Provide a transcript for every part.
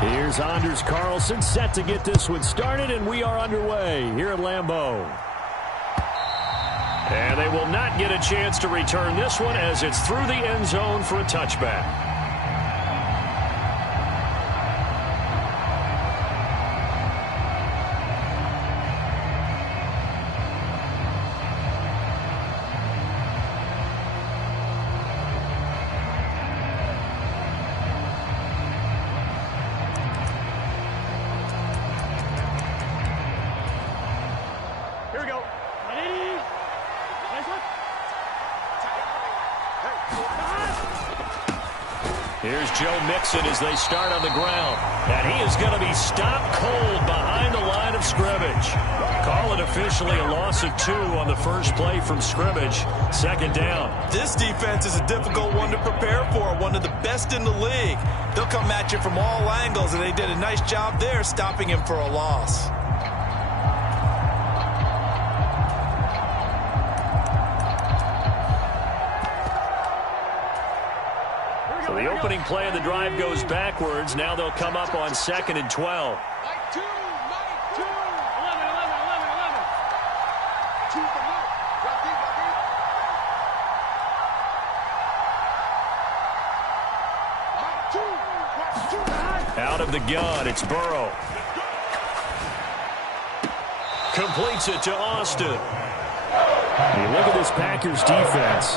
Here's Anders Carlson set to get this one started, and we are underway here at Lambeau. And they will not get a chance to return this one as it's through the end zone for a touchback. Here's Joe Mixon as they start on the ground. And he is going to be stopped cold behind the line of scrimmage. Call it officially a loss of 2 on the first play from scrimmage. Second down. This defense is a difficult one to prepare for, one of the best in the league. They'll come at you from all angles, and they did a nice job there stopping him for a loss. So the opening play of the drive goes backwards. Now they'll come up on 2nd and 12. Out of the gun, it's Burrow. Completes it to Austin. You look at this Packers defense.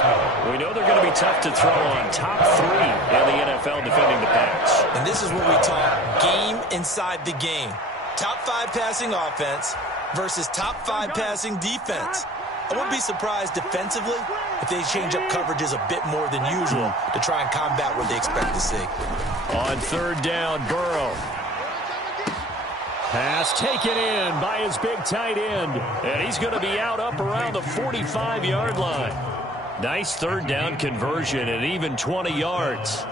We know they're going to be tough to throw on. Top 3 in the NFL defending the pass. And this is what we talk game inside the game. Top 5 passing offense versus top 5 passing defense. I wouldn't be surprised defensively if they change up coverages a bit more than usual to try and combat what they expect to see. On 3rd down, Burrow. Pass taken in by his big tight end. And he's going to be out up around the 45-yard line. Nice 3rd down conversion and even 20 yards.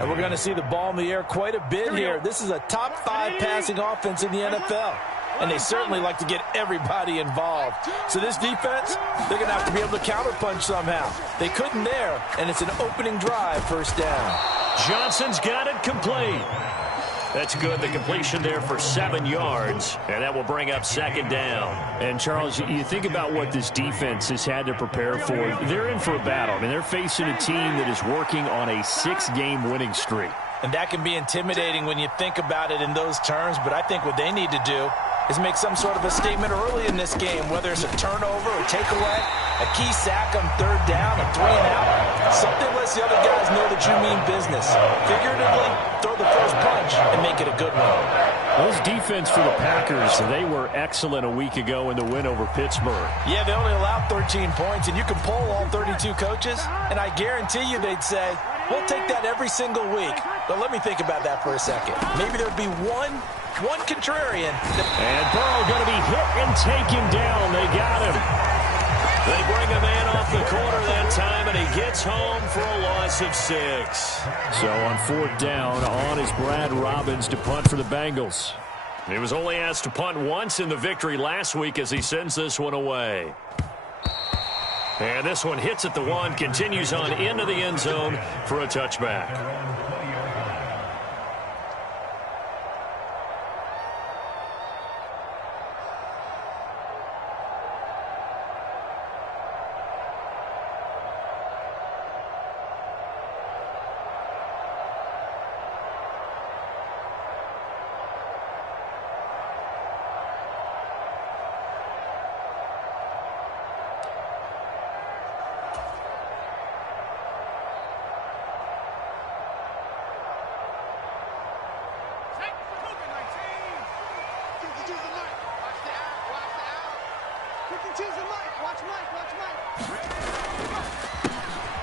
And we're going to see the ball in the air quite a bit here. This is a top 5 passing offense in the NFL. And they certainly like to get everybody involved. So this defense, they're going to have to be able to counterpunch somehow. They couldn't there, and it's an opening drive, 1st down. Johnson's got it complete. That's good. The completion there for 7 yards, and that will bring up 2nd down. And, Charles, you think about what this defense has had to prepare for. They're in for a battle. I mean, they're facing a team that is working on a 6-game winning streak. And that can be intimidating when you think about it in those terms, but I think what they need to do is make some sort of a statement early in this game, whether it's a turnover, a takeaway, a key sack on 3rd down, a 3-and-out. Something lets the other guys know that you mean business. Figuratively, throw the first punch and make it a good one. Those defense for the Packers, they were excellent a week ago in the win over Pittsburgh. Yeah, they only allowed 13 points, and you can poll all 32 coaches, and I guarantee you they'd say, we'll take that every single week. But let me think about that for a second. Maybe there'd be one contrarian. And Burrow going to be hit and taken down. They got him. They bring a man off the corner that time, and he gets home for a loss of 6. So on 4th down, on is Brad Robbins to punt for the Bengals. He was only asked to punt once in the victory last week as he sends this one away. And this one hits at the 1, continues on into the end zone for a touchback.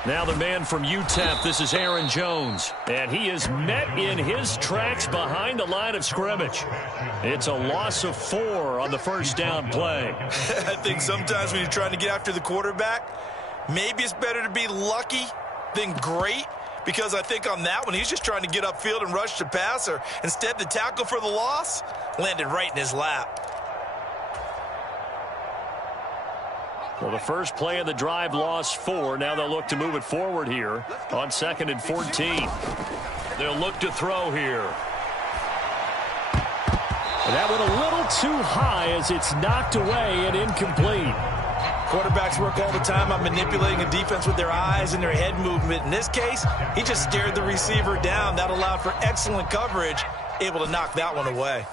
Now the man from UTEP, this is Aaron Jones. And he is met in his tracks behind the line of scrimmage. It's a loss of 4 on the 1st down play. I think sometimes when you're trying to get after the quarterback, maybe it's better to be lucky than great. Because I think on that one, he's just trying to get upfield and rush the passer. Instead, the tackle for the loss landed right in his lap. Well, the first play of the drive lost 4. Now they'll look to move it forward here on 2nd and 14. They'll look to throw here. That went a little too high as it's knocked away and incomplete. Quarterbacks work all the time on manipulating a defense with their eyes and their head movement. In this case, he just stared the receiver down. That allowed for excellent coverage, able to knock that one away.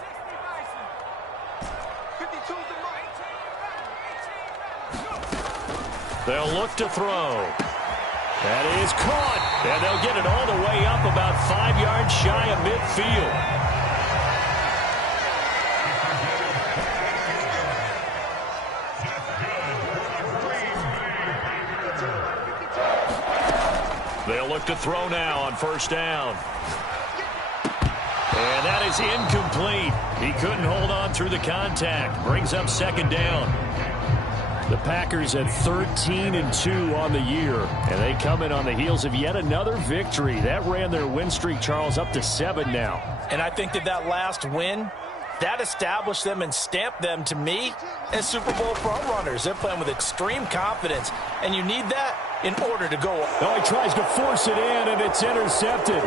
They'll look to throw. That is caught. And they'll get it all the way up about 5 yards shy of midfield. They'll look to throw now on first down. And that is incomplete. He couldn't hold on through the contact. Brings up second down. The Packers at 13-2 on the year, and they come in on the heels of yet another victory. That ran their win streak, Charles, up to 7 now. And I think that last win, that established them and stamped them, to me, as Super Bowl frontrunners. They're playing with extreme confidence, and you need that in order to go. Oh, he tries to force it in, and it's intercepted.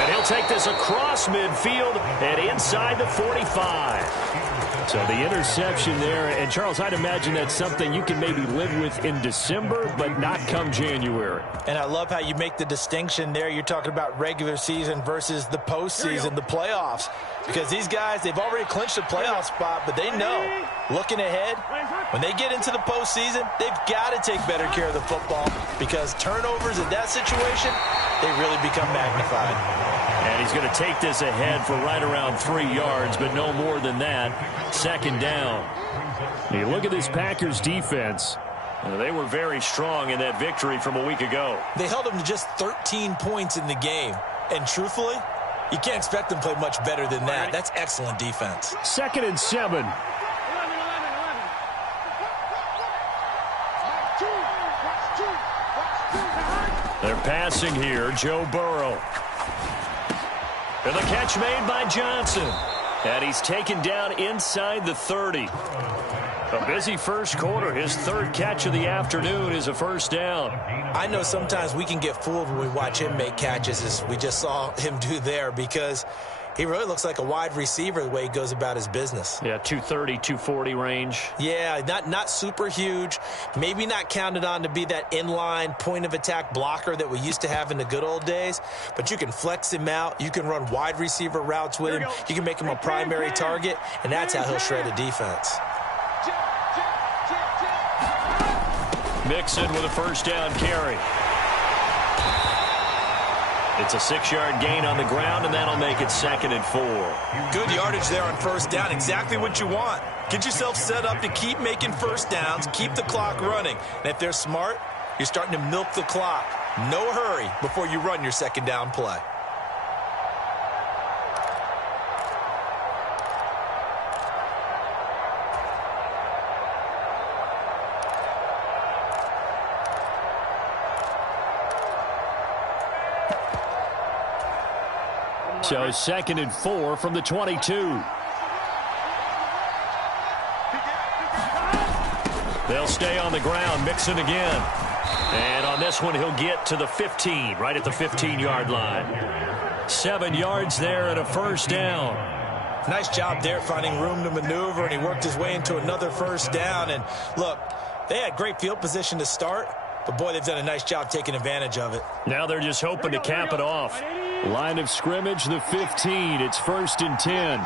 And he'll take this across midfield and inside the 45. So the interception there, and Charles, I'd imagine that's something you can maybe live with in December, but not come January. And I love how you make the distinction there. You're talking about regular season versus the postseason, the playoffs. Because these guys, they've already clinched a playoff spot, but they know, looking ahead, when they get into the postseason, they've got to take better care of the football, because turnovers in that situation, they really become magnified. And he's going to take this ahead for right around 3 yards, but no more than that. Second down. You look at this Packers defense. They were very strong in that victory from a week ago. They held them to just 13 points in the game. And truthfully, you can't expect them to play much better than that. That's excellent defense. 2nd and 7. They're passing here. Joe Burrow. And the catch made by Johnson. And he's taken down inside the 30. A busy first quarter. His 3rd catch of the afternoon is a first down. I know sometimes we can get fooled when we watch him make catches, as we just saw him do there, because he really looks like a wide receiver the way he goes about his business. Yeah, 230, 240 range. Yeah, not super huge. Maybe not counted on to be that inline point-of-attack blocker that we used to have in the good old days. But you can flex him out. You can run wide receiver routes with him. You can make him a primary target, and that's how he'll shred a defense. Mixon with a first down carry. It's a 6-yard gain on the ground, and that'll make it 2nd and 4. Good yardage there on first down. Exactly what you want. Get yourself set up to keep making first downs, keep the clock running. And if they're smart, you're starting to milk the clock. No hurry before you run your second down play. So 2nd and 4 from the 22. They'll stay on the ground. Mixon again. And on this one, he'll get to the 15, right at the 15-yard line. 7 yards there and a first down. Nice job there finding room to maneuver, and he worked his way into another first down. And look, they had great field position to start, but boy, they've done a nice job taking advantage of it. Now they're just hoping to cap it off. Line of scrimmage, the 15. It's 1st and 10.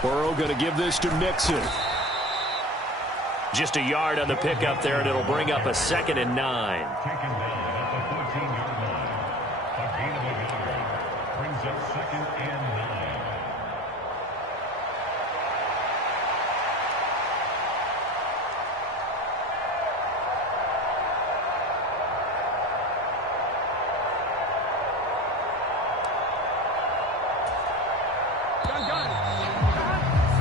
Burrow going to give this to Mixon. Just a yard on the pickup there, and it'll bring up a 2nd and 9.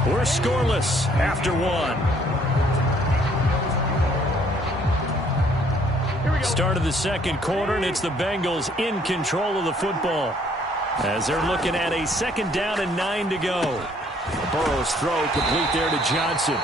We're scoreless after 1. Start of the 2nd quarter, and it's the Bengals in control of the football as they're looking at a 2nd down and 9 to go. Burrow's throw complete there to Johnson.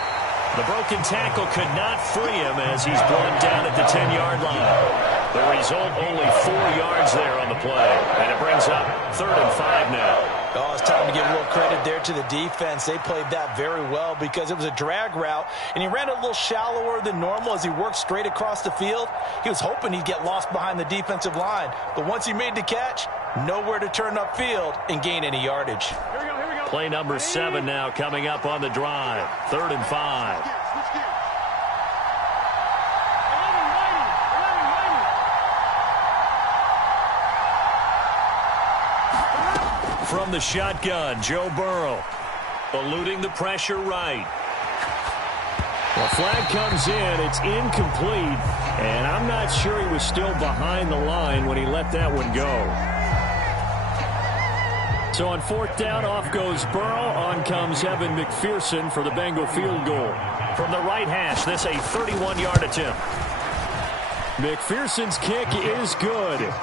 The broken tackle could not free him as he's brought down at the 10-yard line. The result, only 4 yards there on the play. And it brings up 3rd and 5 now. Oh, it's time to give a little credit there to the defense. They played that very well because it was a drag route, and he ran a little shallower than normal as he worked straight across the field. He was hoping he'd get lost behind the defensive line, but once he made the catch, nowhere to turn upfield and gain any yardage. Here we go. Play number 7 now coming up on the drive. 3rd and 5. From the shotgun, Joe Burrow. Eluding the pressure right. The flag comes in. It's incomplete. And I'm not sure he was still behind the line when he let that one go. So on 4th down, off goes Burrow. On comes Evan McPherson for the Bengal field goal. From the right hash, this a 31-yard attempt. McPherson's kick is good.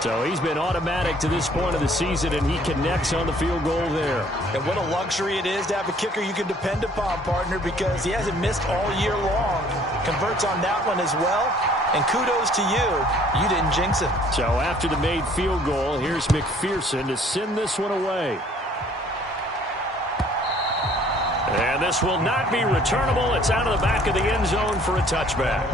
So he's been automatic to this point of the season, and he connects on the field goal there. And what a luxury it is to have a kicker you can depend upon, partner, because he hasn't missed all year long. Converts on that one as well. And kudos to you. You didn't jinx it. So after the made field goal, here's McPherson to send this one away. And this will not be returnable. It's out of the back of the end zone for a touchback.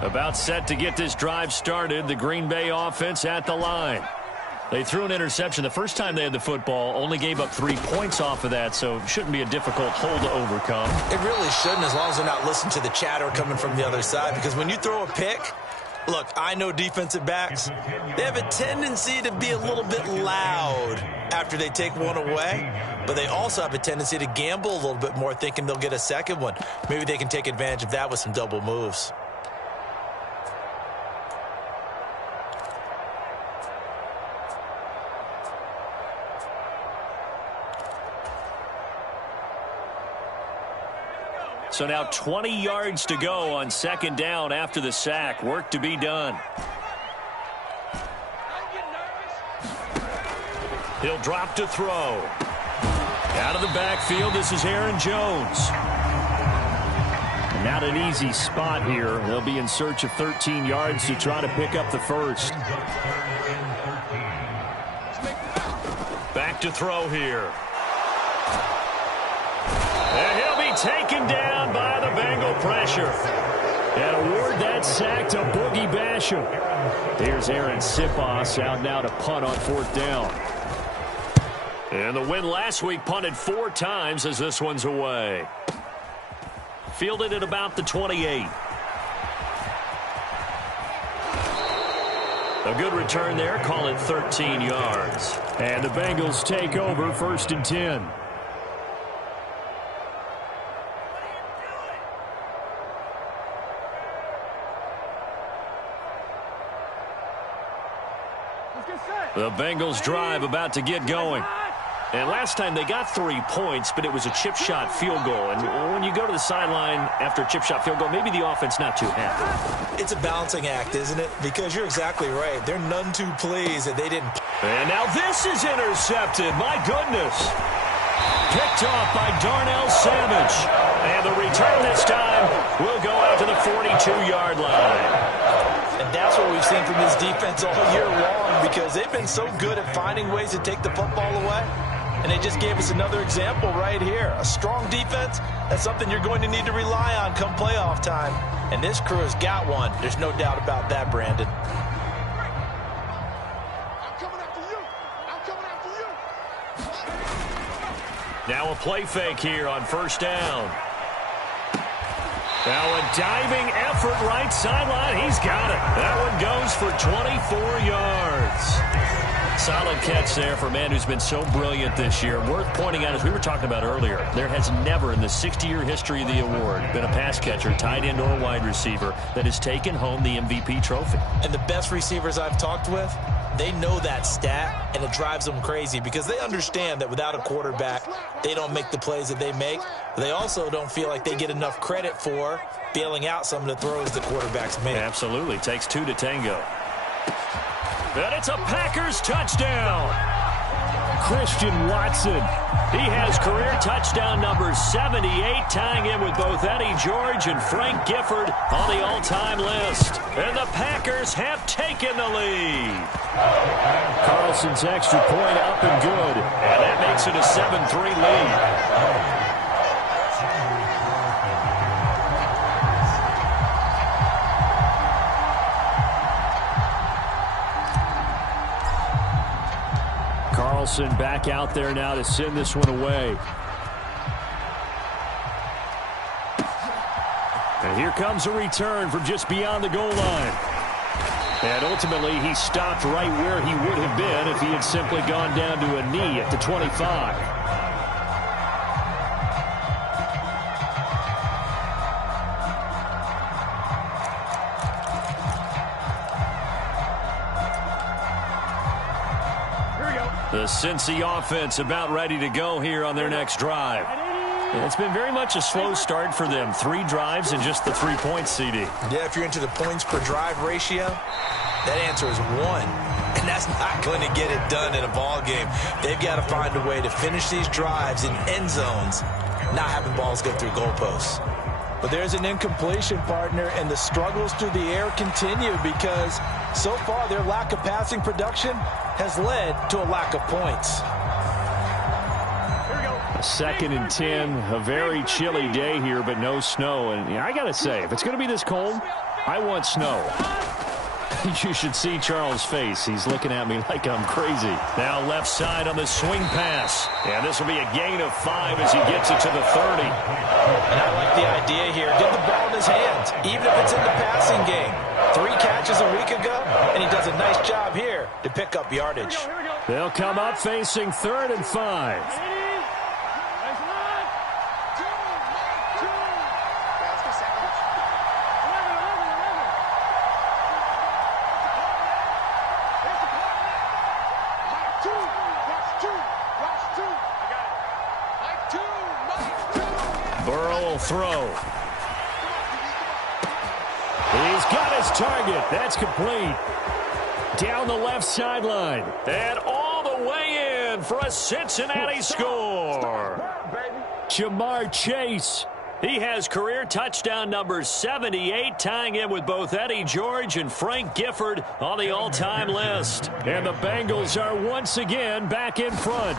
About set to get this drive started. The Green Bay offense at the line. They threw an interception the first time they had the football, only gave up 3 points off of that, so it shouldn't be a difficult hole to overcome. It really shouldn't, as long as they're not listening to the chatter coming from the other side, because when you throw a pick, look, I know defensive backs, they have a tendency to be a little bit loud after they take one away, but they also have a tendency to gamble a little bit more, thinking they'll get a second one. Maybe they can take advantage of that with some double moves. So now 20 yards to go on 2nd down after the sack. Work to be done. He'll drop to throw. Out of the backfield, this is Aaron Jones. Not an easy spot here. They'll be in search of 13 yards to try to pick up the first. Back to throw here. And he'll be taken down by the Bengal pressure. And award that sack to Boogie Basham. Here's Aaron Sipos out now to punt on 4th down. And the win last week punted 4 times as this one's away. Fielded at about the 28. A good return there. Call it 13 yards. And the Bengals take over 1st and 10. The Bengals drive about to get going. And last time they got 3 points, but it was a chip shot field goal. And when you go to the sideline after a chip shot field goal, maybe the offense not too happy. It's a balancing act, isn't it? Because you're exactly right. They're none too pleased that they didn't. And now this is intercepted. My goodness. Picked off by Darnell Savage. And the return this time will go out to the 42-yard line. And that's what we've seen from this defense all year long, because they've been so good at finding ways to take the football away. And they just gave us another example right here. A strong defense, that's something you're going to need to rely on come playoff time. And this crew has got one. There's no doubt about that, Brandon. Now a play fake here on 1st down. Now a diving effort right sideline. He's got it. That one goes for 24 yards. Solid catch there for a man who's been so brilliant this year. Worth pointing out, as we were talking about earlier, there has never in the 60-year history of the award been a pass catcher, tight end, or wide receiver that has taken home the MVP trophy. And the best receivers I've talked with, they know that stat, and it drives them crazy because they understand that without a quarterback, they don't make the plays that they make. They also don't feel like they get enough credit for bailing out some of the throws the quarterbacks make. Absolutely. Takes two to tango. And it's a Packers touchdown. Christian Watson. He has career touchdown number 78, tying in with both Eddie George and Frank Gifford on the all-time list. And the Packers have taken the lead. Carlson's extra point up and good. And that makes it a 7-3 lead. Carlson back out there now to send this one away. And here comes a return from just beyond the goal line. And ultimately, he stopped right where he would have been if he had simply gone down to a knee at the 25. The Cincy offense about ready to go here on their next drive. It's been very much a slow start for them. 3 drives and just the 3 points, CD. Yeah, if you're into the points per drive ratio, that answer is 1. And that's not going to get it done in a ball game. They've got to find a way to finish these drives in end zones, not having balls go through goalposts. But there's an incompletion, partner, and the struggles through the air continue because so far their lack of passing production has led to a lack of points. A 2nd and 10, a very chilly day here, but no snow. And I got to say, if it's going to be this cold, I want snow. You should see Charles' face. He's looking at me like I'm crazy. Now left side on the swing pass. And this will be a gain of 5 as he gets it to the 30. And I like the idea here. Get the ball in his hands, even if it's in the passing game. 3 catches a week ago, and he does a nice job here to pick up yardage. They'll come up facing 3rd and 5. Burrow will throw. He's got his target. That's complete. Down the left sideline. And all the way in for a Cincinnati score. Jamar Chase. He has career touchdown number 78, tying in with both Eddie George and Frank Gifford on the all-time list. And the Bengals are once again back in front.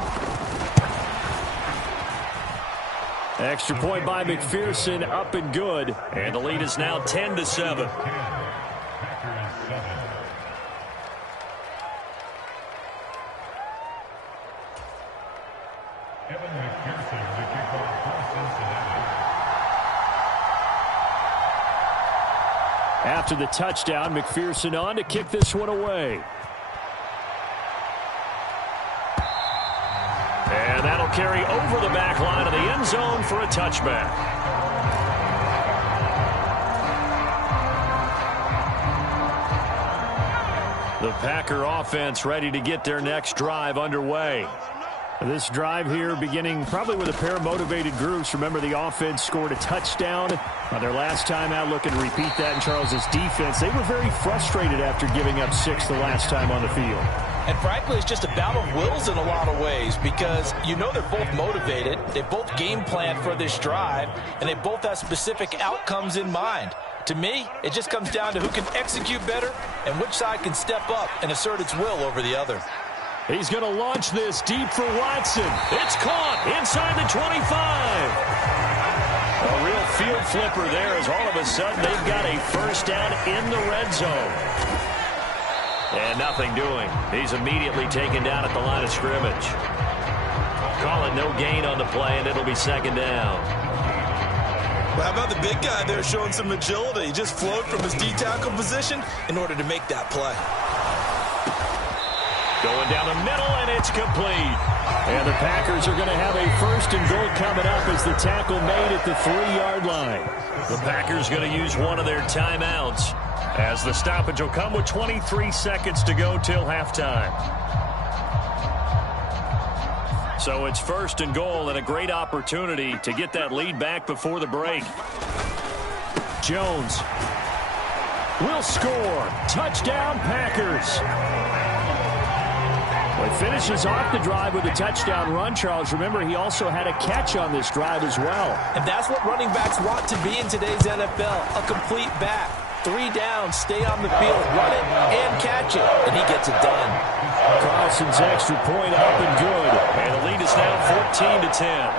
Extra point by McPherson, up and good. And the lead is now 10-7. After the touchdown, McPherson on to kick this one away. And that'll carry over the back line of the end zone for a touchback. The Packer offense ready to get their next drive underway. This drive here beginning probably with a pair of motivated groups. Remember, the offense scored a touchdown on their last time out. Looking to repeat that in Charles's defense. They were very frustrated after giving up 6 the last time on the field. And frankly, it's just a battle of wills in a lot of ways because you know they're both motivated. They both game planned for this drive, and they both have specific outcomes in mind. To me, it just comes down to who can execute better and which side can step up and assert its will over the other. He's going to launch this deep for Watson. It's caught inside the 25. A real field flipper there as all of a sudden they've got a first down in the red zone. And nothing doing. He's immediately taken down at the line of scrimmage. Call it no gain on the play, and it'll be 2nd down. Well, how about the big guy there showing some agility? He just flowed from his D-tackle position in order to make that play. Going down the middle, and it's complete. And the Packers are going to have a 1st and goal coming up as the tackle made at the 3-yard line. The Packers going to use one of their timeouts. As the stoppage will come with 23 seconds to go till halftime. So it's 1st and goal and a great opportunity to get that lead back before the break. Jones will score. Touchdown, Packers. Well, he finishes off the drive with a touchdown run, Charles. Remember, he also had a catch on this drive as well. And that's what running backs want to be in today's NFL, a complete back. 3 down, stay on the field, run it, and catch it. And he gets it done. Carlson's extra point up and good. And the lead is now 14-10.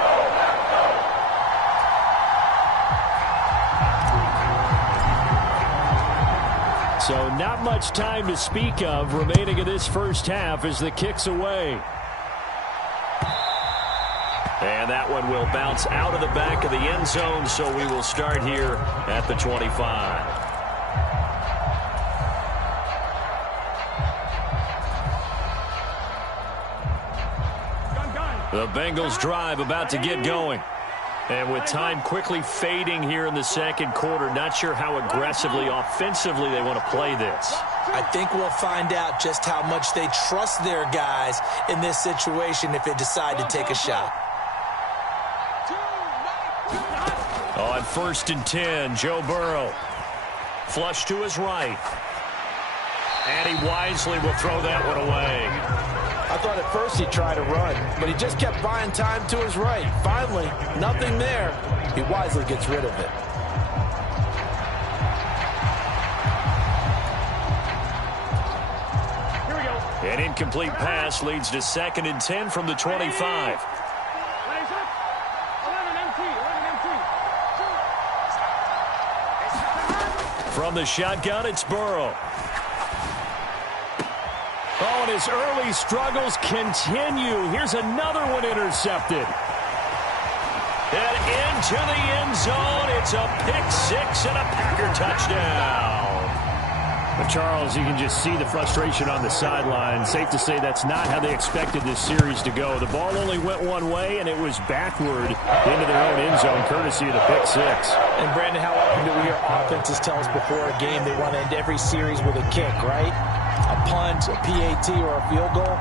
So not much time to speak of remaining in this first half as the kick's away. And that one will bounce out of the back of the end zone, so we will start here at the 25. The Bengals drive about to get going. And with time quickly fading here in the second quarter, not sure how aggressively, offensively they want to play this. I think we'll find out just how much they trust their guys in this situation if they decide to take a shot. On 1st and 10, Joe Burrow. Flush to his right. And he wisely will throw that one away. I thought at first he tried to run, but he just kept buying time to his right. Finally, nothing there. He wisely gets rid of it. Here we go. An incomplete pass leads to 2nd and 10 from the 25. From the shotgun, it's Burrow. Oh, and his early struggles continue. Here's another one intercepted. And into the end zone. It's a pick-6 and a Packer touchdown. But Charles, you can just see the frustration on the sideline. Safe to say that's not how they expected this series to go. The ball only went one way, and it was backward into their own end zone, courtesy of the pick-6. And, Brandon, how often do we hear offenses tell us before a game they want to end every series with a kick, right? A punt, a PAT, or a field goal.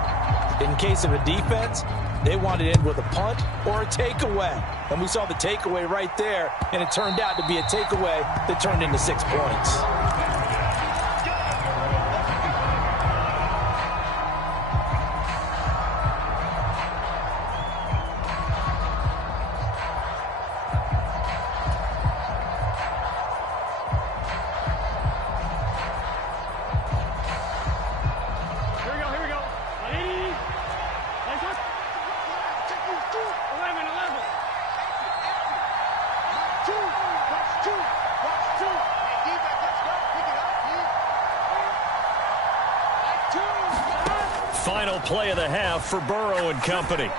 In case of a defense, they want to end with a punt or a takeaway. And we saw the takeaway right there, and it turned out to be a takeaway that turned into 6 points. Final play of the half for Burrow and company.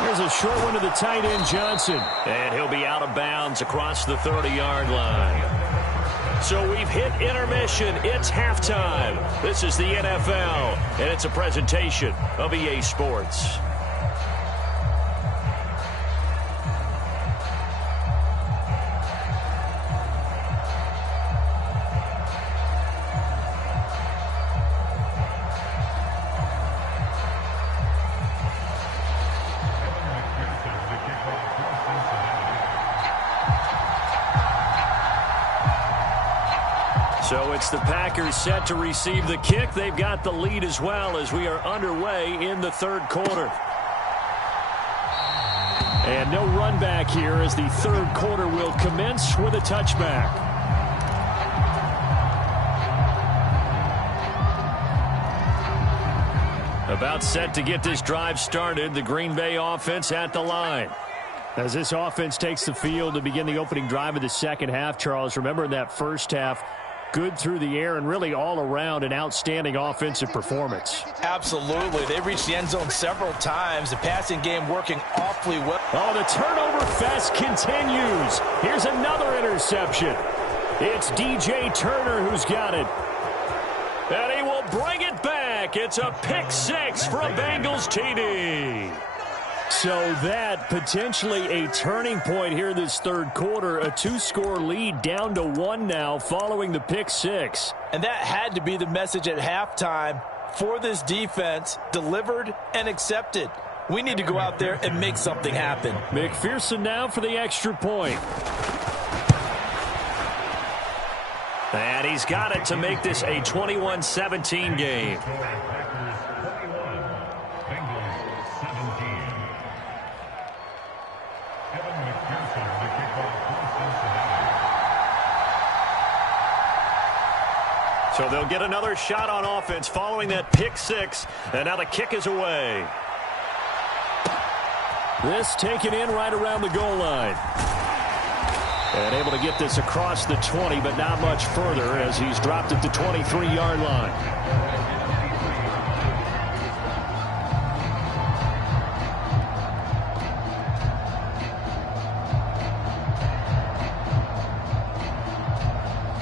There's a short one to the tight end, Johnson. And he'll be out of bounds across the 30-yard line. So we've hit intermission. It's halftime. This is the NFL, and it's a presentation of EA Sports. So it's the Packers set to receive the kick. They've got the lead as well as we are underway in the third quarter. And no run back here as the third quarter will commence with a touchback. About set to get this drive started, the Green Bay offense at the line. As this offense takes the field to begin the opening drive of the second half, Charles, remember in that first half, good through the air and really all around an outstanding offensive performance. Absolutely. They reached the end zone several times. The passing game working awfully well. Oh, the turnover fest continues. Here's another interception. It's DJ Turner who's got it. And he will bring it back. It's a pick-6 for a Bengals TD. So that potentially a turning point here in this third quarter. A 2-score lead down to 1 now following the pick six. And that had to be the message at halftime for this defense, delivered and accepted. We need to go out there and make something happen. McPherson now for the extra point. And he's got it to make this a 21-17 game. So they'll get another shot on offense following that pick six. And now the kick is away. This taken in right around the goal line. And able to get this across the 20, but not much further as he's dropped at the 23-yard line.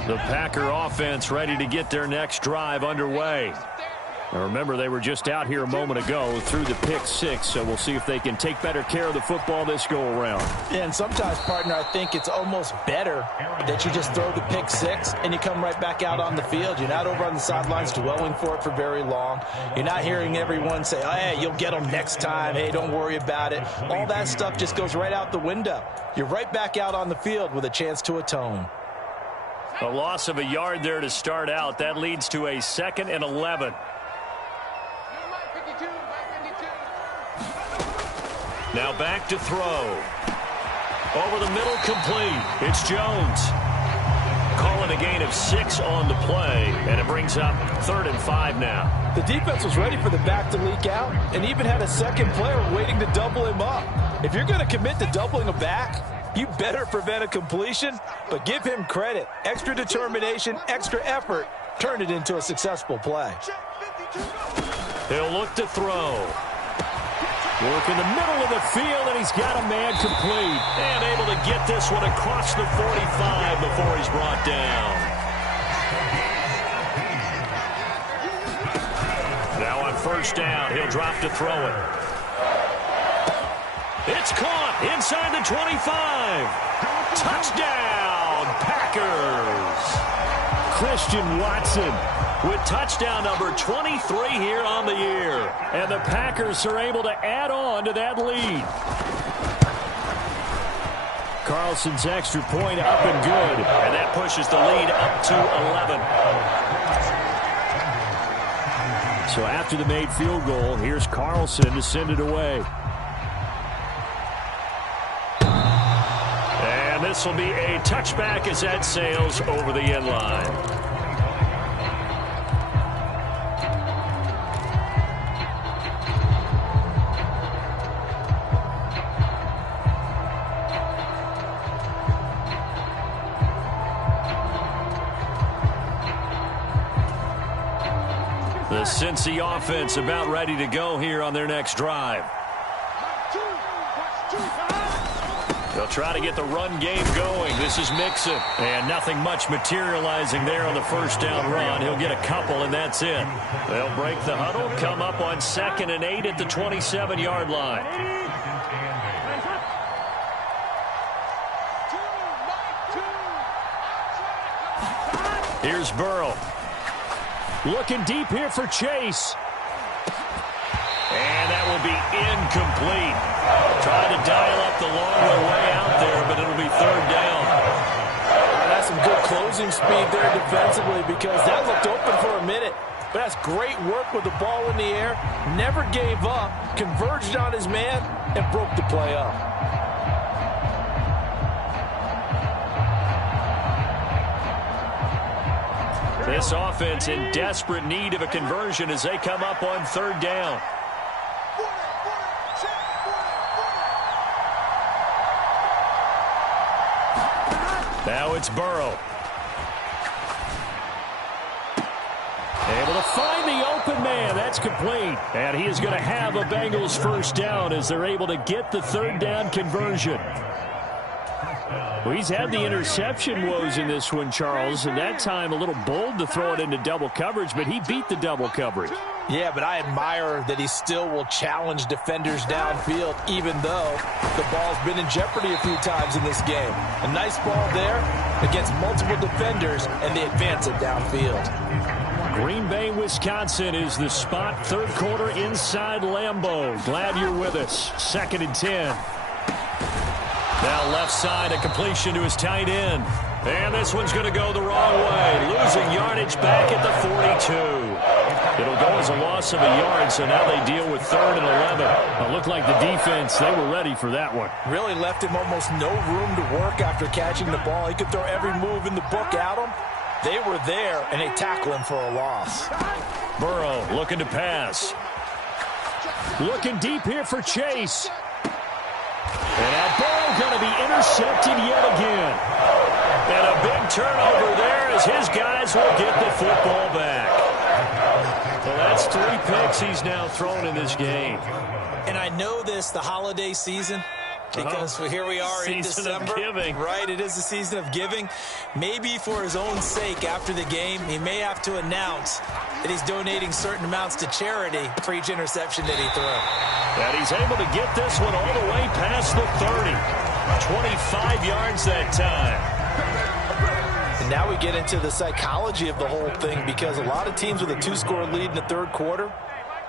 The Packer offense ready to get their next drive underway. Now remember, they were just out here a moment ago through the pick six, so we'll see if they can take better care of the football this go-around. Yeah, and sometimes, partner, I think it's almost better that you just throw the pick six and you come right back out on the field. You're not over on the sidelines dwelling for it for very long. You're not hearing everyone say, oh, hey, you'll get them next time. Hey, don't worry about it. All that stuff just goes right out the window. You're right back out on the field with a chance to atone. A loss of a yard there to start out. That leads to a 2nd and 11. Now back to throw. Over the middle, complete. It's Jones. Calling a gain of 6 on the play, and it brings up 3rd and 5 now. The defense was ready for the back to leak out and even had a second player waiting to double him up. If you're going to commit to doubling a back, you better prevent a completion, but give him credit. Extra determination, extra effort, turn it into a successful play. He'll look to throw. Work in the middle of the field, and he's got a man complete. And able to get this one across the 45 before he's brought down. Now on 1st down, he'll drop to throw it. It's caught inside the 25. Touchdown, Packers. Christian Watson with touchdown number 23 here on the year. And the Packers are able to add on to that lead. Carlson's extra point up and good. And that pushes the lead up to 11. So after the made field goal, here's Carlson to send it away. And this will be a touchback as that sails over the end line. The Cincy offense about ready to go here on their next drive. They'll try to get the run game going. This is Mixon. And nothing much materializing there on the 1st down run. He'll get a couple, and that's it. They'll break the huddle, come up on 2nd and 8 at the 27-yard line. Here's Burrow. Looking deep here for Chase. And that will be incomplete. Trying to dial up the long way out there, but it'll be 3rd down. That's some good closing speed there defensively because that looked open for a minute. But that's great work with the ball in the air. Never gave up, converged on his man, and broke the play up. This offense in desperate need of a conversion as they come up on 3rd down. Now it's Burrow. Able to find the open man. That's complete. And he is going to have a Bengals 1st down as they're able to get the 3rd down conversion. Well, he's had the interception woes in this one, Charles, and that time a little bold to throw it into double coverage, but he beat the double coverage. Yeah, but I admire that he still will challenge defenders downfield, even though the ball's been in jeopardy a few times in this game. A nice ball there against multiple defenders, and they advance it downfield. Green Bay, Wisconsin is the spot. Third quarter inside Lambeau. Glad you're with us. 2nd and 10. Now left side, a completion to his tight end. And this one's going to go the wrong way. Losing yardage back at the 42. It'll go as a loss of a yard, so now they deal with 3rd and 11. It looked like the defense, they were ready for that one. Really left him almost no room to work after catching the ball. He could throw every move in the book at him. They were there, and they tackle him for a loss. Burrow looking to pass. Looking deep here for Chase. And that ball going to be intercepted yet again. And a big turnover there as his guys will get the football back. Well, that's 3 picks he's now thrown in this game. And I know this, the holiday season, because here we are in December. Season of giving. Right, it is the season of giving. Maybe for his own sake after the game, he may have to announce that he's donating certain amounts to charity for each interception that he threw. And he's able to get this one all the way past the 30. 25 yards that time. And now we get into the psychology of the whole thing, because a lot of teams with a 2-score lead in the third quarter,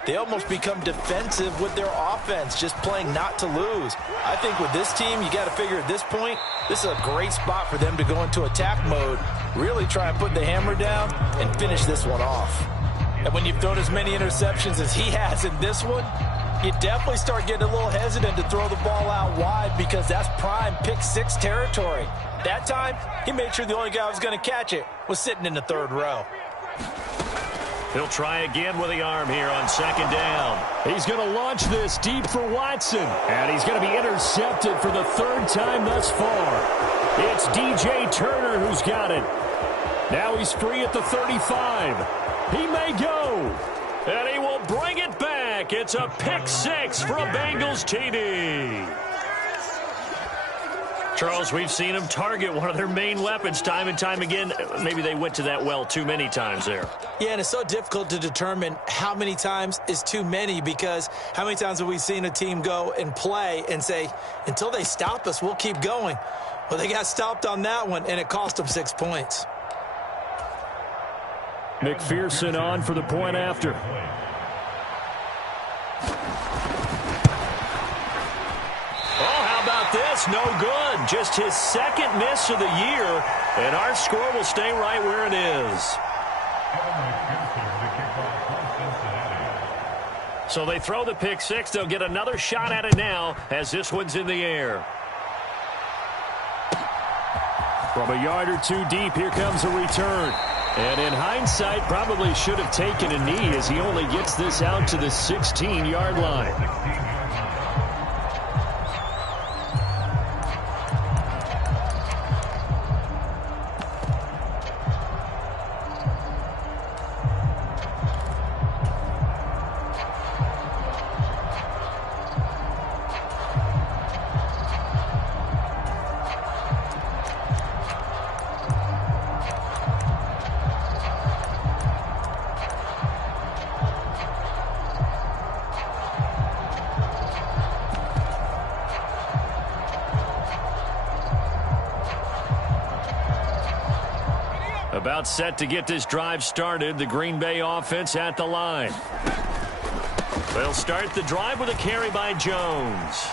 they almost become defensive with their offense, just playing not to lose. I think with this team, you got to figure at this point, this is a great spot for them to go into attack mode, really try and put the hammer down and finish this one off. And when you've thrown as many interceptions as he has in this one, you definitely start getting a little hesitant to throw the ball out wide, because that's prime pick-6 territory. That time, he made sure the only guy who was going to catch it was sitting in the 3rd row. He'll try again with the arm here on 2nd down. He's going to launch this deep for Watson. And he's going to be intercepted for the 3rd time thus far. It's DJ Turner who's got it. Now he's free at the 35. He may go. And he will bring it back. It's a pick-6 for a Bengals TD. Charles, we've seen them target one of their main weapons time and time again. Maybe they went to that well too many times there. Yeah, and it's so difficult to determine how many times is too many, because how many times have we seen a team go and play and say, until they stop us, we'll keep going. Well, they got stopped on that one, and it cost them 6 points. McPherson on for the point after. This no good. Just his 2nd miss of the year, and our score will stay right where it is. So they throw the pick-6. They'll get another shot at it now as this one's in the air. From a yard or 2 deep, here comes a return. And in hindsight, probably should have taken a knee, as he only gets this out to the 16-yard line. About set to get this drive started. The Green Bay offense at the line. They'll start the drive with a carry by Jones.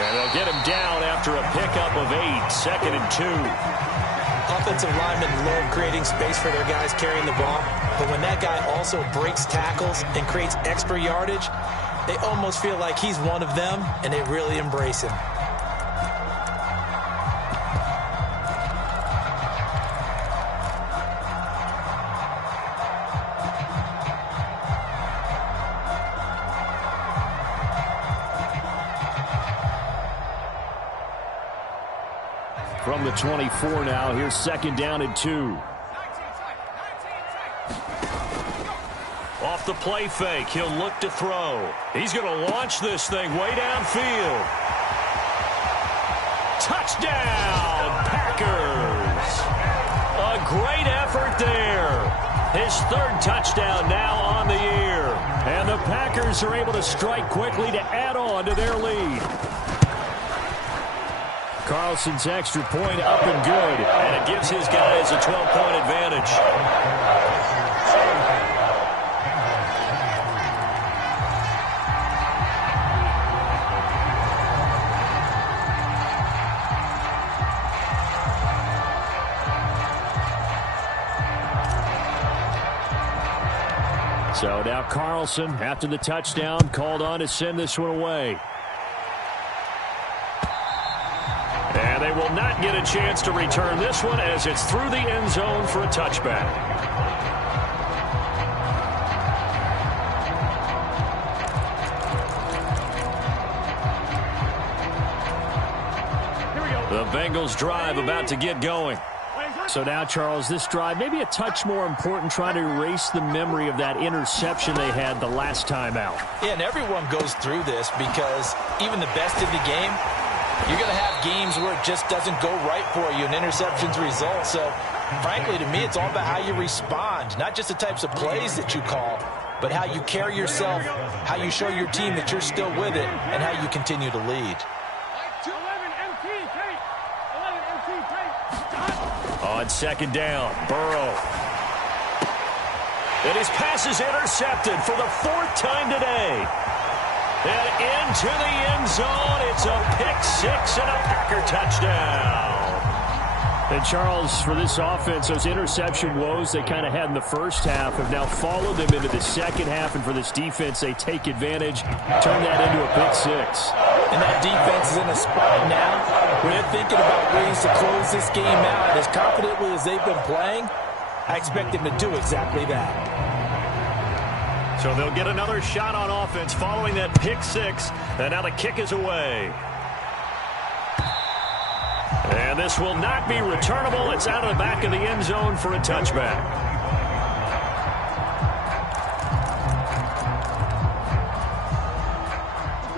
And they'll get him down after a pickup of 8. 2nd and 2. Offensive linemen love creating space for their guys carrying the ball. But when that guy also breaks tackles and creates extra yardage, they almost feel like he's one of them, and they really embrace him. From the 24 now, here's 2nd down and 2. Off the play fake, he'll look to throw. He's going to launch this thing way downfield. Touchdown, Packers. A great effort there. His third touchdown now on the year. And the Packers are able to strike quickly to add on to their lead. Carlson's extra point up and good. And it gives his guys a 12-point advantage. So now Carlson, after the touchdown, called on to send this one away. And they will not get a chance to return this one as it's through the end zone for a touchback. The Bengals drive about to get going. So now, Charles, this drive maybe a touch more important, trying to erase the memory of that interception they had the last time out. Yeah, and everyone goes through this because even the best in the game, you're going to have games where it just doesn't go right for you, and interceptions result. So, frankly, to me, it's all about how you respond, not just the types of plays that you call, but how you carry yourself, how you show your team that you're still with it, and how you continue to lead. On second down, Burrow. And his pass is intercepted for the fourth time today. And into the end zone, it's a pick-6 and a Packer touchdown. And, Charles, for this offense, those interception woes they kind of had in the first half have now followed them into the second half. And for this defense, they take advantage, turn that into a pick-6. And that defense is in a spot now where they're thinking about ways to close this game out. As confidently as they've been playing, I expect them to do exactly that. So they'll get another shot on offense following that pick-6. And now the kick is away. And this will not be returnable. It's out of the back of the end zone for a touchback.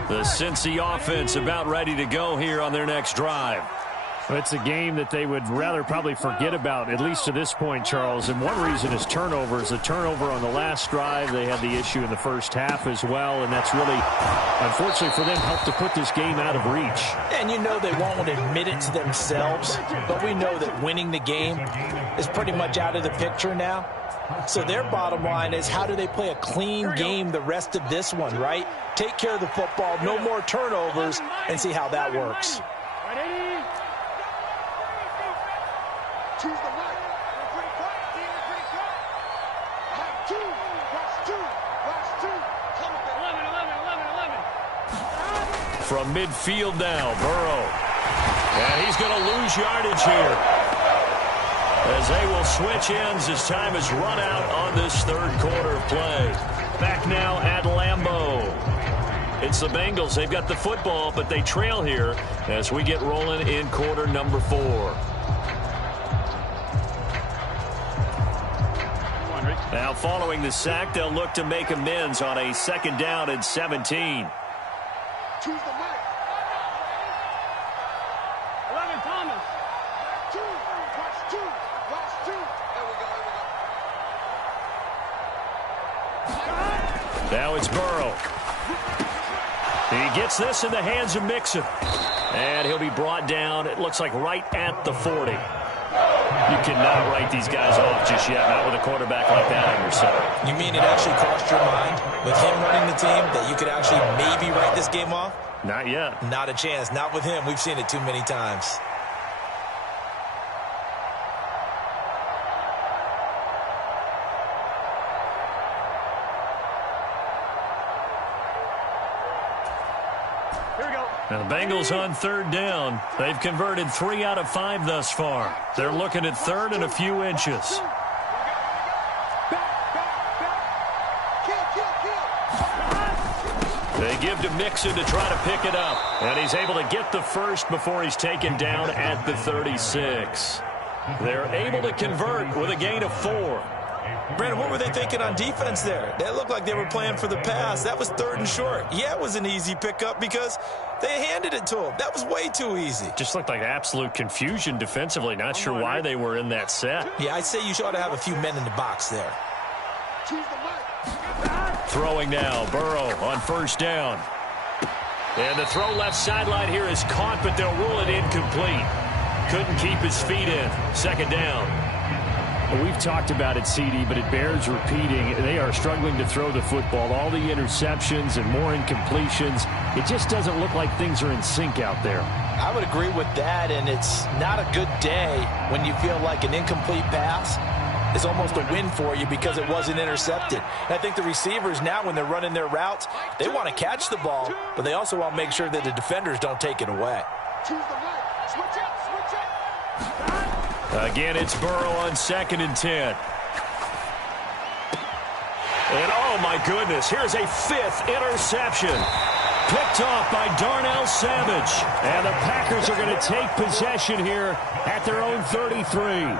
The Cincy offense about ready to go here on their next drive. It's a game that they would rather probably forget about, at least to this point, Charles. And one reason is turnovers. A turnover on the last drive. They had the issue in the first half as well. And that's really, unfortunately for them, helped to put this game out of reach. And you know they won't admit it to themselves. But we know that winning the game is pretty much out of the picture now. So their bottom line is, how do they play a clean game the rest of this one, right? Take care of the football, no more turnovers, and see how that works. From midfield now, Burrow. And he's going to lose yardage here, as they will switch ends as time has run out on this third quarter of play. Back now at Lambeau. It's the Bengals. They've got the football, but they trail here as we get rolling in quarter number 4. Now following the sack, they'll look to make amends on a second down and 17. Now it's Burrow. He gets this in the hands of Mixon. And he'll be brought down, it looks like, right at the 40. You cannot write these guys off just yet, not with a quarterback like that on your side. You mean it actually crossed your mind with him running the team that you could actually maybe write this game off? Not yet. Not a chance. Not with him. We've seen it too many times. Now the Bengals on third down. They've converted 3 out of 5 thus far. They're looking at third and a few inches. They give to Mixon to try to pick it up. And he's able to get the first before he's taken down at the 36. They're able to convert with a gain of 4. Brandon, what were they thinking on defense there? That looked like they were playing for the pass. That was 3rd and short. Yeah, it was an easy pickup because they handed it to him. That was way too easy. Just looked like absolute confusion defensively. Not sure why they were in that set. Yeah, I'd say you ought to have a few men in the box there. Throwing now, Burrow on 1st down. And the throw left sideline here is caught, but they'll rule it incomplete. Couldn't keep his feet in. 2nd down. Well, we've talked about it, CD, but it bears repeating. They are struggling to throw the football. All the interceptions and more incompletions. It just doesn't look like things are in sync out there. I would agree with that, and it's not a good day when you feel like an incomplete pass is almost a win for you because it wasn't intercepted. And I think the receivers now, when they're running their routes, they want to catch the ball, but they also want to make sure that the defenders don't take it away. Again, it's Burrow on 2nd and 10. And, oh, my goodness, here's a 5th interception. Picked off by Darnell Savage. And the Packers are going to take possession here at their own 33.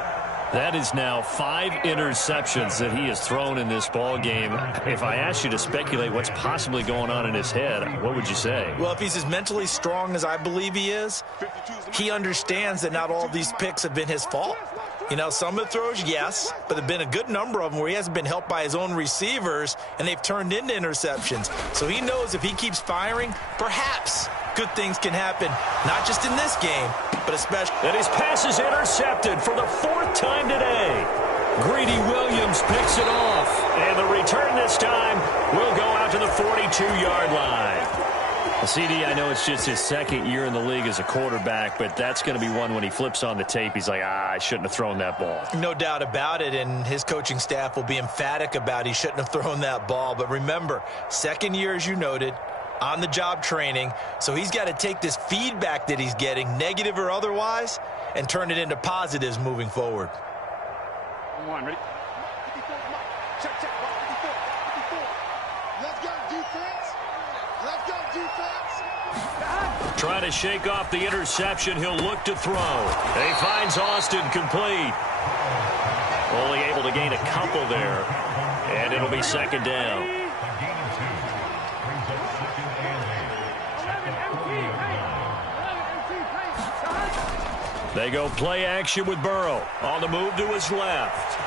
That is now 5 interceptions that he has thrown in this ball game. If I asked you to speculate what's possibly going on in his head, what would you say? Well, if he's as mentally strong as I believe he is, he understands that not all of these picks have been his fault. You know, some of the throws, yes, but there have been a good number of them where he hasn't been helped by his own receivers, and they've turned into interceptions. So he knows if he keeps firing, perhaps good things can happen, not just in this game, but especially. And his pass is intercepted for the 4th time today. Greedy Williams picks it off, and the return this time will go out to the 42-yard line. CD, I know it's just his 2nd year in the league as a quarterback, but that's going to be one when he flips on the tape, he's like, I shouldn't have thrown that ball. No doubt about it, and his coaching staff will be emphatic about he shouldn't have thrown that ball. But remember, 2nd year, as you noted, on-the-job training, so he's got to take this feedback that he's getting, negative or otherwise, and turn it into positives moving forward. Come on, ready? Check, check. 54. Let's go, defense. Let's go, defense. Trying to shake off the interception. He'll look to throw. He finds Austin complete. Only able to gain a couple there. And it'll be 2nd down. They go play action with Burrow. On the move to his left.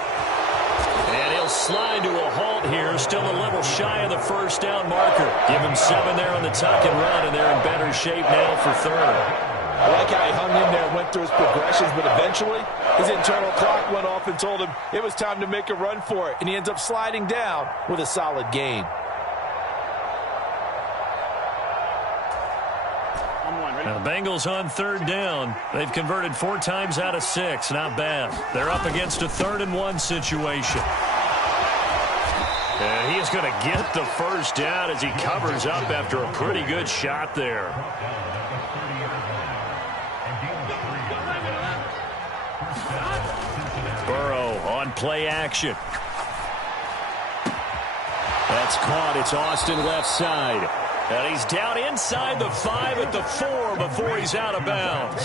And he'll slide to a halt here. Still a little shy of the 1st down marker. Give him 7 there on the tuck and run, and they're in better shape now for 3rd. I like how he hung in there and went through his progressions, but eventually his internal clock went off and told him it was time to make a run for it, and he ends up sliding down with a solid gain. Now the Bengals on 3rd down. They've converted 4 times out of 6. Not bad. They're up against a 3rd and 1 situation. And he is going to get the 1st down as he covers up after a pretty good shot there. Burrow on play action. That's caught. It's Austin left side. And he's down inside the 5 at the 4 before he's out of bounds.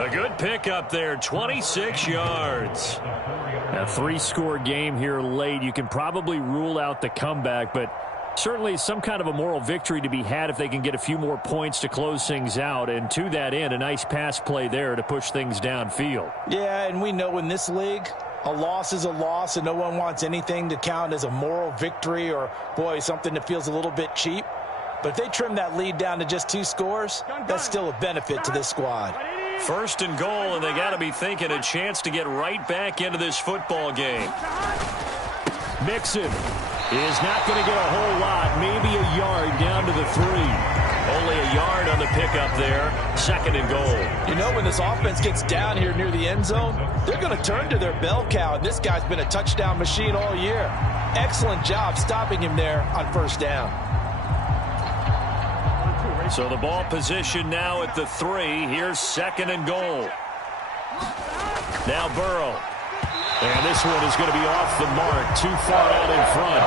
A good pickup there, 26 yards. A 3-score game here late. You can probably rule out the comeback, but certainly some kind of a moral victory to be had if they can get a few more points to close things out. And to that end, a nice pass play there to push things downfield. Yeah, and we know in this league, a loss is a loss, and no one wants anything to count as a moral victory or, boy, something that feels a little bit cheap. But if they trim that lead down to just 2 scores, that's still a benefit to this squad. 1st and goal, and they got to be thinking a chance to get right back into this football game. Mixon is not going to get a whole lot, maybe a yard down to the 3. Only a yard on the pickup there. 2nd and goal. You know, when this offense gets down here near the end zone, they're going to turn to their bell cow, and this guy's been a touchdown machine all year. Excellent job stopping him there on 1st down. So the ball position now at the 3. Here's 2nd and goal. Now Burrow. And this one is going to be off the mark, too far out in front.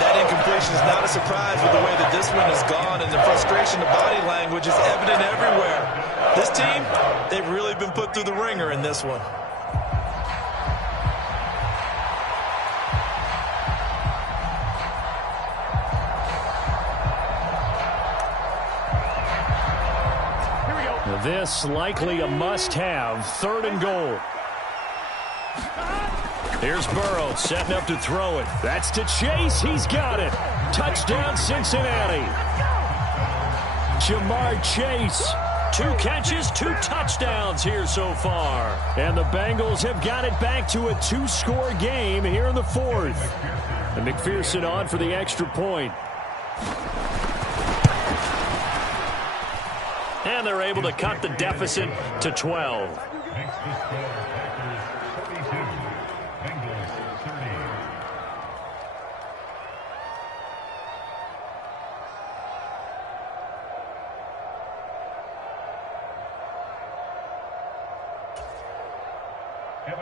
That incompletion is not a surprise with the way that this one has gone, and the frustration, the body language is evident everywhere. This team, they've really been put through the ringer in this one. This likely a must-have. 3rd and goal. Here's Burrow setting up to throw it. That's to Chase. He's got it. Touchdown, Cincinnati. Jamar Chase. 2 catches, 2 touchdowns here so far. And the Bengals have got it back to a 2-score game here in the 4th. And McPherson on for the extra point. And they're able to cut the deficit to 12.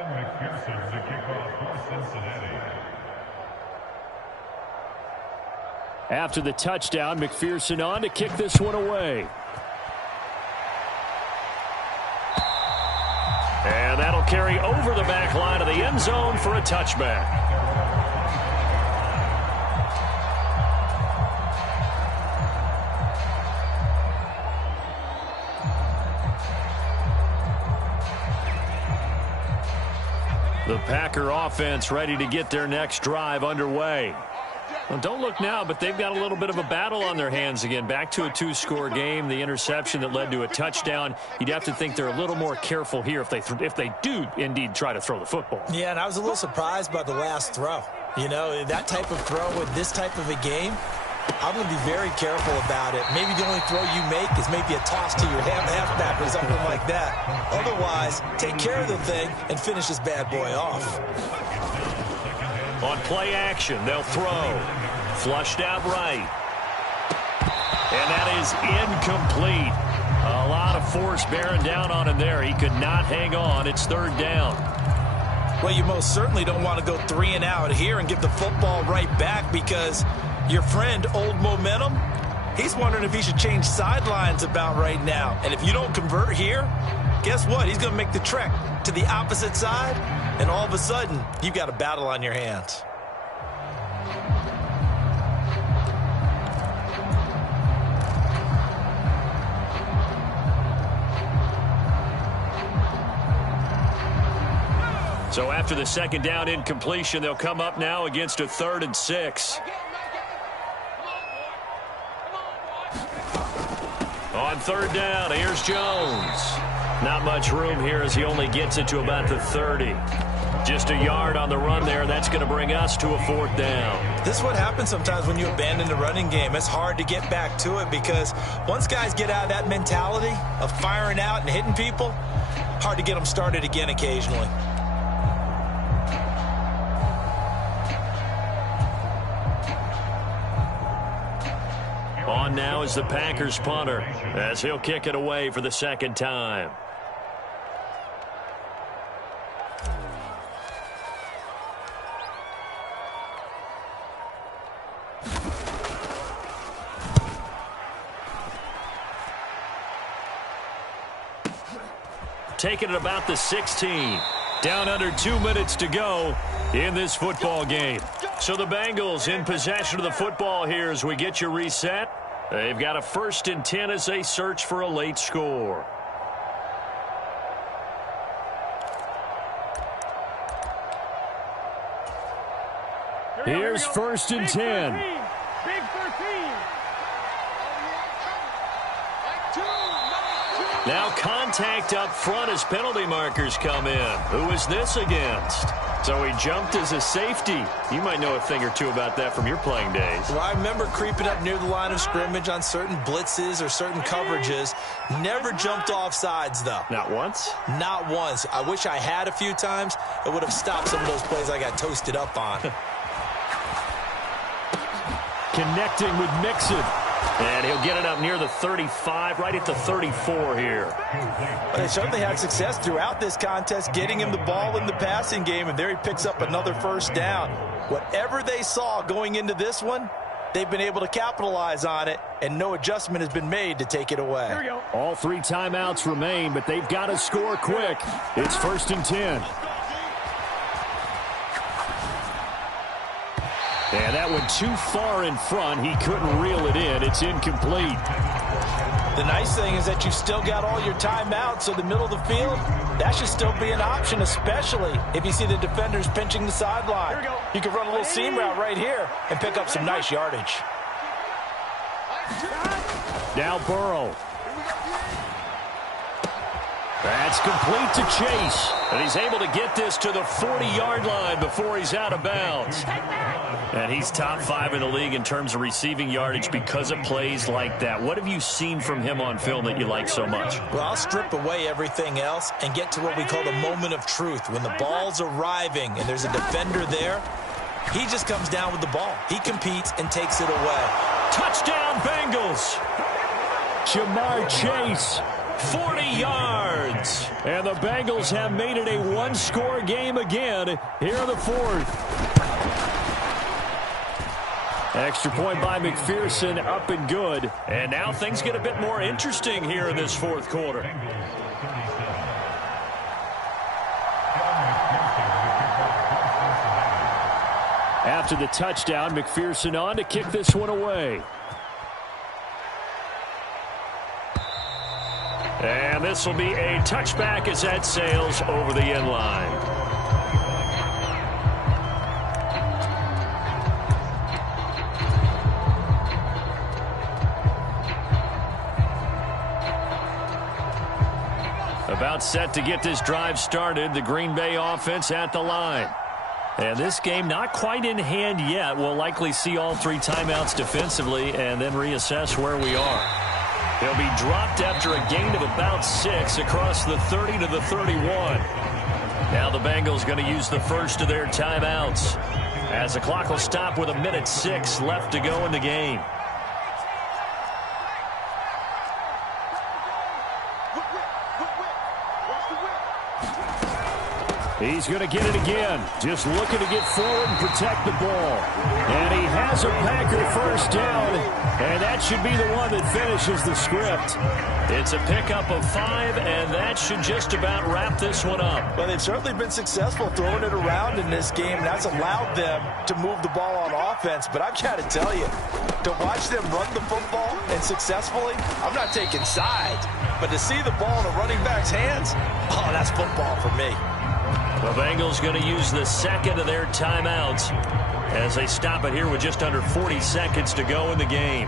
McPherson to kick off for Cincinnati. After the touchdown, McPherson on to kick this one away. And that'll carry over the back line of the end zone for a touchback. The Packer offense ready to get their next drive underway. Well, don't look now, but they've got a little bit of a battle on their hands again. Back to a 2-score game. The interception that led to a touchdown. You'd have to think they're a little more careful here if they do indeed try to throw the football. Yeah, and I was a little surprised by the last throw. You know, that type of throw with this type of a game, I'm going to be very careful about it. Maybe the only throw you make is maybe a toss to your halfback or something like that. Otherwise, take care of the thing and finish this bad boy off. On play action, they'll throw. Flushed out right. And that is incomplete. A lot of force bearing down on him there. He could not hang on. It's 3rd down. Well, you most certainly don't want to go 3 and out here and give the football right back, because your friend, Old Momentum, he's wondering if he should change sidelines about right now. And if you don't convert here, guess what? He's going to make the trek to the opposite side, and all of a sudden, you've got a battle on your hands. So after the 2nd down incompletion, they'll come up now against a 3rd and 6. On 3rd down, here's Jones. Not much room here as he only gets it to about the 30. Just a yard on the run there. That's going to bring us to a 4th down. This is what happens sometimes when you abandon the running game. It's hard to get back to it, because once guys get out of that mentality of firing out and hitting people, hard to get them started again occasionally. On now is the Packers punter, as he'll kick it away for the 2nd time. Taking it about the 16. Down under 2 minutes to go in this football game. So the Bengals in possession of the football here as we get you reset. They've got a 1st and 10 as they search for a late score. Here's 1st and 10. Big 13. Now contact up front as penalty markers come in. Who is this against? So he jumped as a safety. You might know a thing or two about that from your playing days. Well, I remember creeping up near the line of scrimmage on certain blitzes or certain coverages. Never jumped off sides, though. Not once? Not once. I wish I had a few times. It would have stopped some of those plays I got toasted up on. Connecting with Mixon. And he'll get it up near the 35, right at the 34 here. Well, they certainly had success throughout this contest, getting him the ball in the passing game, and there he picks up another 1st down. Whatever they saw going into this one, they've been able to capitalize on it, and no adjustment has been made to take it away. Here we go. All 3 timeouts remain, but they've got to score quick. It's 1st and 10. And that went too far in front. He couldn't reel it in. It's incomplete. The nice thing is that you've still got all your timeouts, so the middle of the field, that should still be an option, especially if you see the defenders pinching the sideline. You can run a little seam route right here and pick up some nice yardage. Now Burrow. That's complete to Chase. And he's able to get this to the 40-yard line before he's out of bounds. And he's top 5 in the league in terms of receiving yardage because of plays like that. What have you seen from him on film that you like so much? Well, I'll strip away everything else and get to what we call the moment of truth. When the ball's arriving and there's a defender there, he just comes down with the ball. He competes and takes it away. Touchdown, Bengals. Jamar Chase, 40 yards. And the Bengals have made it a one-score game again here in the fourth. Extra point by McPherson, up and good. And now things get a bit more interesting here in this fourth quarter. After the touchdown, McPherson on to kick this one away. And this will be a touchback as that sails over the end line. About set to get this drive started, the Green Bay offense at the line. And this game not quite in hand yet. We'll likely see all 3 timeouts defensively and then reassess where we are. He'll be dropped after a gain of about 6 across the 30 to the 31. Now the Bengals going to use the first of their timeouts as the clock will stop with 1:06 left to go in the game. He's going to get it again. Just looking to get forward and protect the ball. And he has a Packer first down. And that should be the one that finishes the script. It's a pickup of 5, and that should just about wrap this one up. Well, they've certainly been successful throwing it around in this game. That's allowed them to move the ball on offense. But I've got to tell you, to watch them run the football and successfully, I'm not taking sides. But to see the ball in a running back's hands, oh, that's football for me. The Bengals going to use the second of their timeouts as they stop it here with just under 40 seconds to go in the game.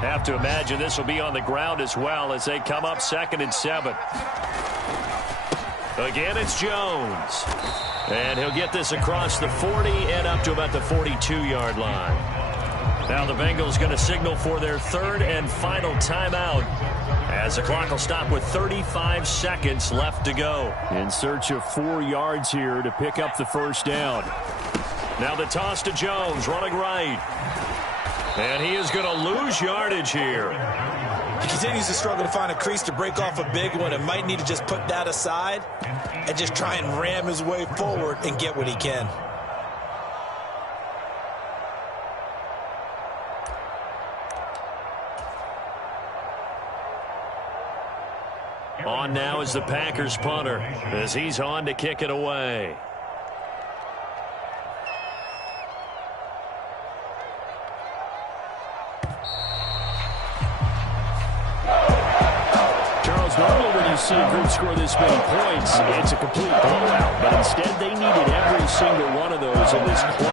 Have to imagine this will be on the ground as well as they come up 2nd and 7. Again, it's Jones. And he'll get this across the 40 and up to about the 42-yard line. Now the Bengals going to signal for their 3rd and final timeout as the clock will stop with 35 seconds left to go. In search of 4 yards here to pick up the first down. Now the toss to Jones, running right. And he is going to lose yardage here. He continues to struggle to find a crease to break off a big one and might need to just put that aside and just try and ram his way forward and get what he can. On now is the Packers punter as he's on to kick it away. Charles, normally when you see a group score this many points, it's a complete blowout. But instead, they needed every single one of those in this